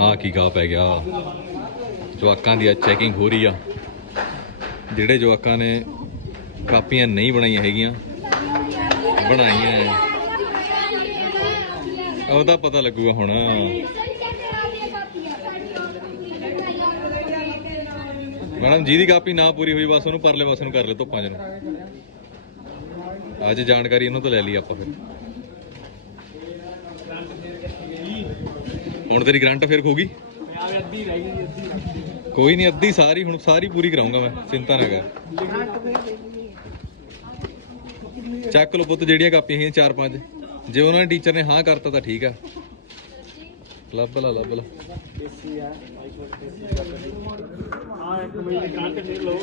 ਹਾਂ ਕੀ ਗਾ ਪੈ ਗਿਆ। ਜਵਾਕਾਂ ਦੀ ਚੈਕਿੰਗ ਹੋ ਰਹੀ ਆ। ਜਿਹੜੇ ਜਵਾਕਾਂ ਨੇ ਕਾਪੀਆਂ ਨਹੀਂ ਬਣਾਈਆਂ ਹੈਗੀਆਂ, ਬਣਾਈਆਂ ਉਹਦਾ ਪਤਾ ਲੱਗੂਗਾ ਹੁਣ। ਮੈਡਮ, ਜਿਹਦੀ ਕਾਪੀ ਨਾ ਪੂਰੀ ਹੋਈ, ਬਸ ਉਹਨੂੰ ਪਰਲੇ ਪਾਸੇ ਨੂੰ ਕਰ ਲੈ ਧੁੱਪਾਂ ਚ ਅੱਜ ਜਾਣਕਾਰੀ ਇਹਨੂੰ ਤਾਂ ਲੈ ਲਈ ਆਪਾਂ ਫਿਰ। ਹੁਣ ਤੇਰੀ ਗਰੰਟ ਫਿਰ ਖੋ ਗਈ ਅੱਧੀ ਰਹਿ ਗਈ ਅੱਧੀ ਕੋਈ ਨਹੀਂ, ਅੱਧੀ ਸਾਰੀ ਹੁਣ ਸਾਰੀ ਪੂਰੀ ਕਰਾਉਂਗਾ ਮੈਂ, ਚਿੰਤਾ ਨਾ ਕਰ। ਚੱਕ ਲਓ ਪੁੱਤ ਜਿਹੜੀਆਂ ਕਾਪੀਆਂ ਹੈਗੀਆਂ ਚਾਰ ਪੰਜ। ਜੇ ਉਹਨਾਂ ਨੇ ਟੀਚਰ ਨੇ ਹਾਂ ਕਰਤਾ ਤਾਂ ਠੀਕ ਆ। ਲੱਭ ਲਾ ਲੱਭ ਲਾ। ਇੱਕ ਮਿੰਟ ਦੀ ਗ੍ਰਾਂਟ ਫੇਰ ਲਓ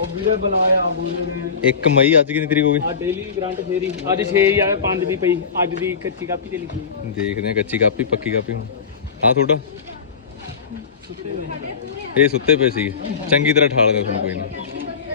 ਉਹ ਵੀਰੇ ਬੁਲਾਇਆ ਬੋਲੇ ਨੇ 1 ਮਈ ਅੱਜ ਕਿੰਨੀ ਤਰੀਕ ਹੋ ਗਈ? ਆ ਡੇਲੀ ਗ੍ਰਾਂਟ ਫੇਰੀ ਅੱਜ 6 ਆ 5 ਦੀ ਪਈ। ਅੱਜ ਦੀ ਕੱਚੀ ਕਾਪੀ ਤੇ ਲਿਖੀ। ਦੇਖਦੇ ਆ ਕੱਚੀ ਕਾਪੀ ਪੱਕੀ ਕਾਪੀ ਹੁਣ। ਹਾਂ ਤੁਹਾਡਾ? ਇਹ ਸੁੱਤੇ ਪਏ ਸੀ ਚੰਗੀ ਤਰ੍ਹਾਂ ਠਾਲ ਦੇ ਤੁਹਾਨੂੰ ਕੋਈ ਨਾ।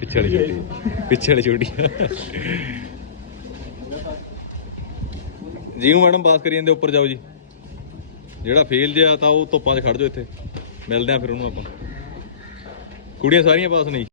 ਪਿੱਛੇ ਵਾਲੀ ਛੋਟੀ। ਪਿੱਛੇ ਵਾਲੀ ਛੋਟੀ। ਜੀ ਮੈਡਮ ਪਾਸ ਕਰੀ ਜਾਂਦੇ, ਉੱਪਰ ਜਾਓ ਜੀ। ਜਿਹੜਾ ਫੇਲ ਜਿਆ ਤਾਂ ਉਹ ਧੁੱਪਾਂ 'ਚ ਖੜ ਜਾਓ ਇੱਥੇ। ਮਿਲਦੇ ਆ ਫਿਰ ਉਹਨੂੰ ਆਪਾਂ। ਕੁੜੀਆਂ ਸਾਰੀਆਂ ਪਾਸ ਨਹੀਂ।